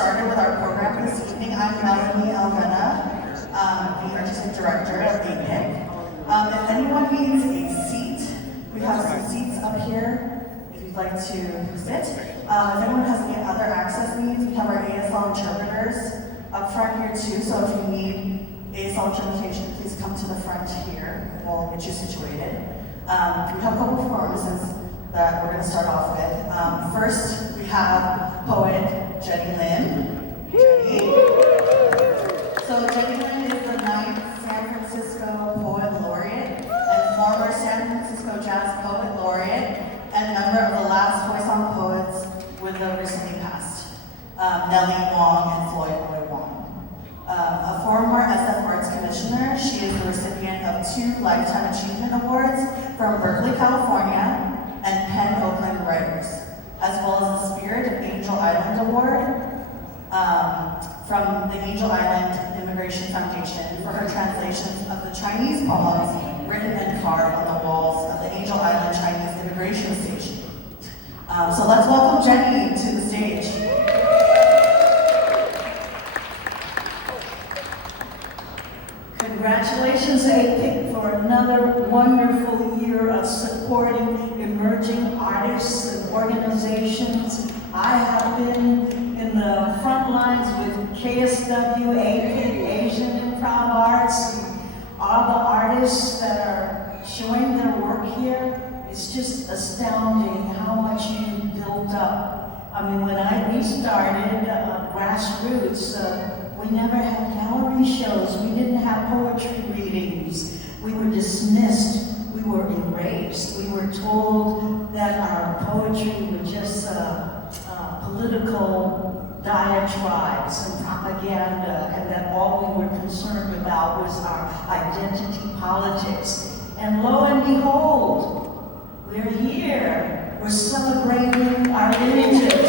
started with our program this evening. I'm Melanie Alvena, the Artistic Director of APIC. If anyone needs a seat, we have some seats up here if you'd like to sit. If anyone has any other access needs, we have our ASL interpreters up front here too, so if you need ASL interpretation, please come to the front here and we'll get you situated. We have a couple of performances that we're going to start off with. First, we have poet Jenny Lin. Jenny. So Jenny Lin is the 9th San Francisco Poet Laureate and former San Francisco Jazz Poet Laureate and member of the last Voice on Poets with the recently passed Nellie Wong and Floyd Roy Wong. A former SF Arts Commissioner, she is the recipient of 2 Lifetime Achievement Awards from Berkeley, California, and Penn Oakland Writers, as well as the Spirit of Angel Island Award from the Angel Island Immigration Foundation for her translations of the Chinese poems written and carved on the walls of the Angel Island Chinese Immigration Station. So let's welcome Jenny to the stage. Congratulations, APIC, for another wonderful year of supporting emerging artists and organizations. I have been in the front lines with KSW, APIC, Asian Improv Arts, and all the artists that are showing their work here. It's just astounding how much you built up. I mean, when we started grassroots, we never had gallery shows. We didn't have poetry readings. We were dismissed. We were erased. We were told that our poetry was just political diatribes and propaganda, and that all we were concerned about was our identity politics. And lo and behold, we're here. We're celebrating our lineages.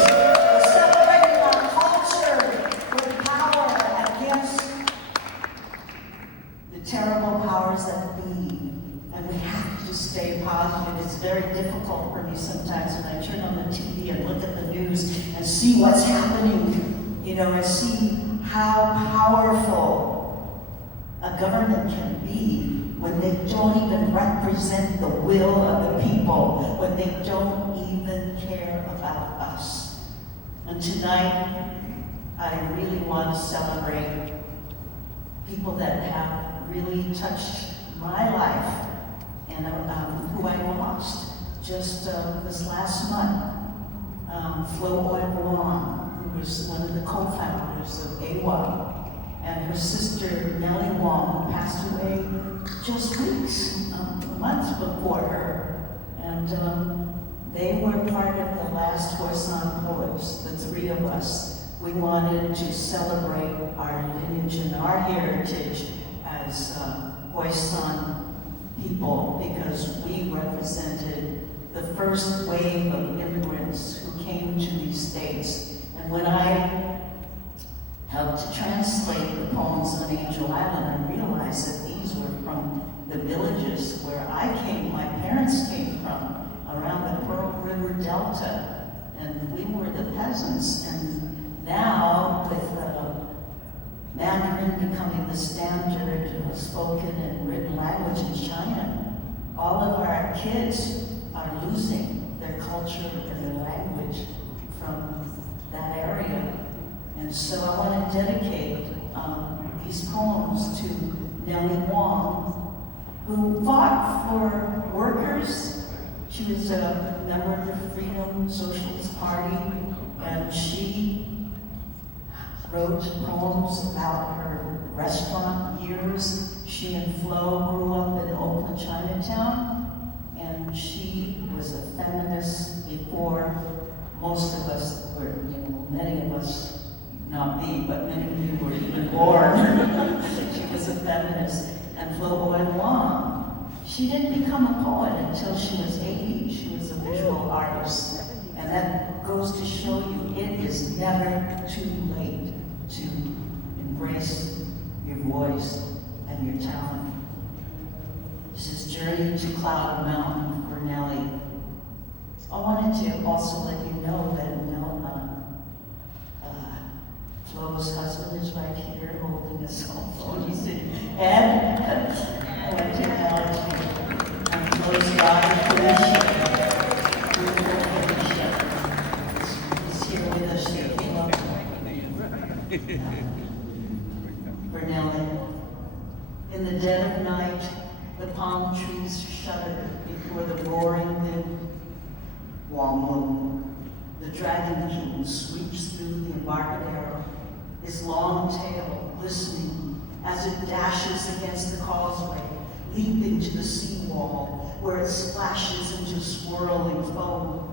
Terrible powers that be, and we have to stay positive. It's very difficult for me sometimes when I turn on the TV and look at the news and see what's happening, and see how powerful a government can be when they don't even represent the will of the people, when they don't even care about us. And tonight, I really want to celebrate people that have really touched my life and who I lost just this last month. Flo Oil Wong, who was one of the co-founders of AWA, and her sister Nellie Wong, who passed away just months before her. And they were part of the last Voice on Poets, the 3 of us. We wanted to celebrate our lineage and our heritage as Voice on people, because we represented the first wave of immigrants who came to these states. And when I helped to translate the poems on Angel Island, I realized that these were from the villages where my parents came from, around the Pearl River Delta, and we were the peasants. And now, with Mandarin becoming the standard spoken and written language in China, all of our kids are losing their culture and their language from that area. And so I want to dedicate these poems to Nellie Wong, who fought for workers. She was a member of the Freedom Socialist Party, and she wrote poems about her restaurant years. She and Flo grew up in Oakland, Chinatown, and she was a feminist before most of us were, many of us, not me, but many of you were even born. She was a feminist. And Flo Oil Wong, she didn't become a poet until she was 80. She was a visual artist. And that goes to show you, it is never too late to embrace your voice and your talent. This is Journey to Cloud Mountain for Nellie. I wanted to also let you know that Flo's husband is right here holding his cell phone. He said, Ed, I went to Melody. And Flo's daughter, Felicia. Beautiful Felicia. He's here with us. He came up for Nellie. In the dead of night, the palm trees shudder before the roaring wind. Wamu, the dragon king, sweeps through the Embarcadero, his long tail glistening as it dashes against the causeway, leaping to the seawall where it splashes into swirling foam.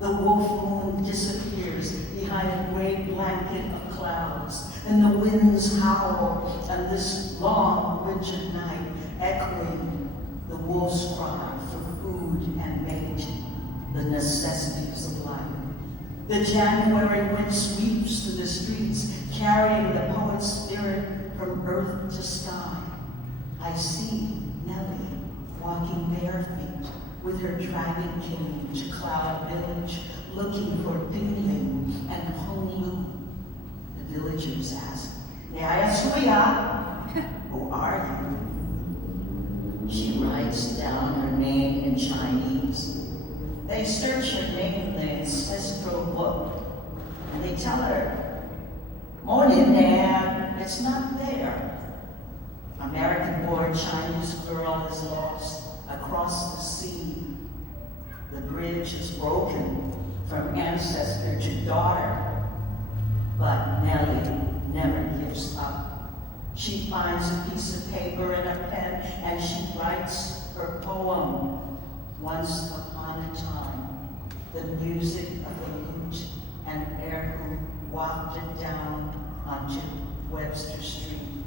The wolf moon disappears behind a gray blanket of clouds, and the winds howl on this long winter night, echoing the wolf's cry for food and mate, the necessities of life. The January wind sweeps through the streets, carrying the poet's spirit from earth to sky. I see Nellie walking bare feet with her dragon king to Cloud Village, looking for Pingling and Honglu. The villagers ask, "May I ask who you are? Who are you?" She writes down her name in Chinese. They search her name in the ancestral book, and they tell her, "Morning, Dad, it's not there." American-born Chinese girl is lost across the sea. The bridge is broken from ancestor to daughter, but Nellie never gives up. She finds a piece of paper and a pen, and she writes her poem. Once upon a time, the music of the lute and air hoop wafted down onto Webster Street.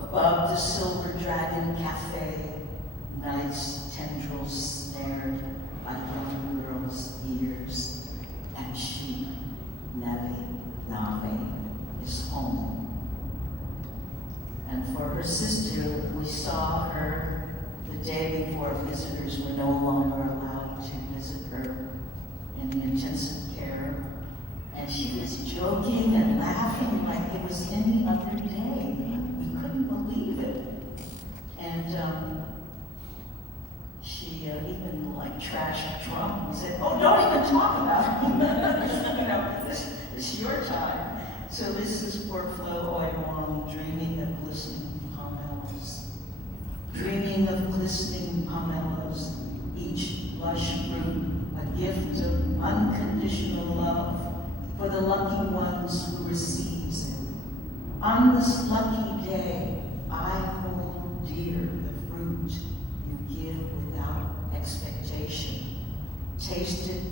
Above the Silver Dragon Cafe, night's tendrils snared a young girl's ears, and she, Nellie Nave, is home. And for her sister, we saw her the day before visitors were no longer allowed to visit her in the intensive care. And she was joking and laughing like it was any other day. We couldn't believe it. And she even like trashed Trump and said, "Oh, don't even talk about it." This is your time. So this is for Flo Oiwang, dreaming of glistening pomelos. Dreaming of glistening pomelos, each lush fruit, a gift of unconditional love for the lucky ones who receives it. On this lucky day, I hold dear the fruit you give without expectation. Taste it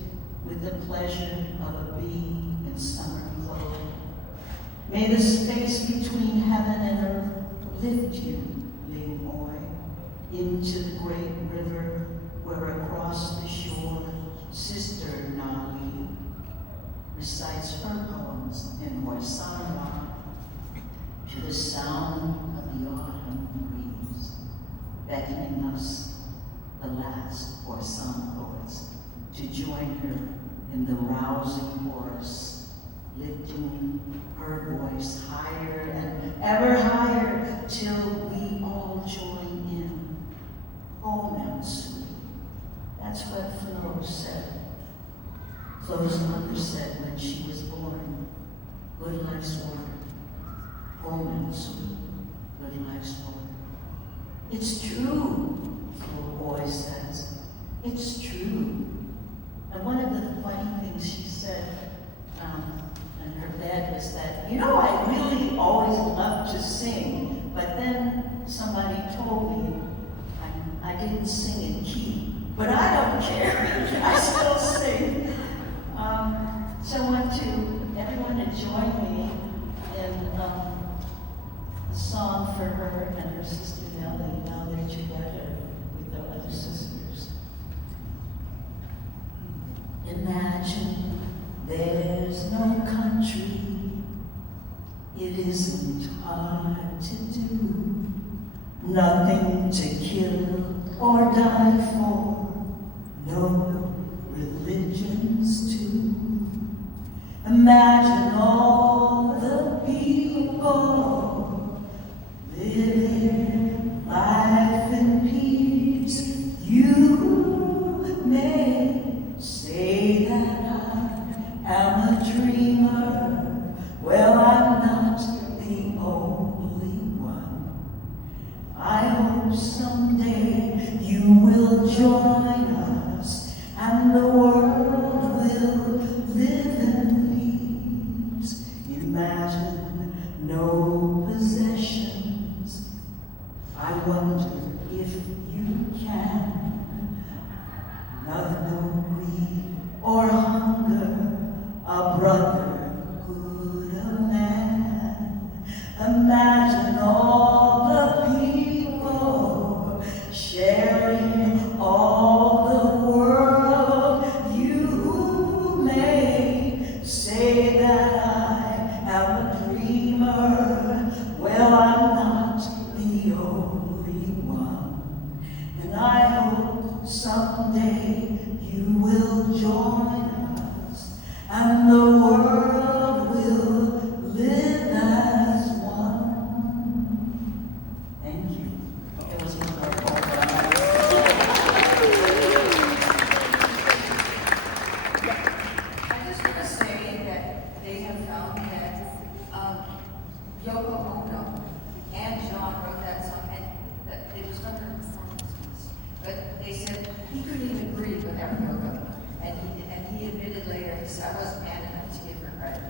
with the pleasure of a bee in summer clover. May the space between heaven and earth lift you, Ling Oi, into the great river where across the shore, Sister Nali recites her poems in Hoysala to the sound of the autumn breeze, beckoning us, the last Hoysala poets, to join her in the rousing chorus, lifting her voice higher and ever higher till we all join in. Oh, Mansui. That's what Flo said. Flo's mother said when she was born, good life's work. Oh, Mansui, good life's work. It's true, Flo always says. It's true. And one of the funny things she said, in her bed was that, I really always loved to sing, but then somebody told me I didn't sing in key. But I don't care, I still sing. So I want everyone to join me in a song for her and her sister Nellie. Now they're together with their other sisters. Imagine there's no country, it isn't hard to do. Nothing to kill or die for, no religions too. Imagine all the someday you will join us, and the world will live as one. Thank you. It was wonderful. I just want to say that they have found that Yoko Ono and John wrote that song, and that it was from her performances. But they said he couldn't even breathe without Yoko. And he admitted later, he said, I wasn't man enough to give her credit.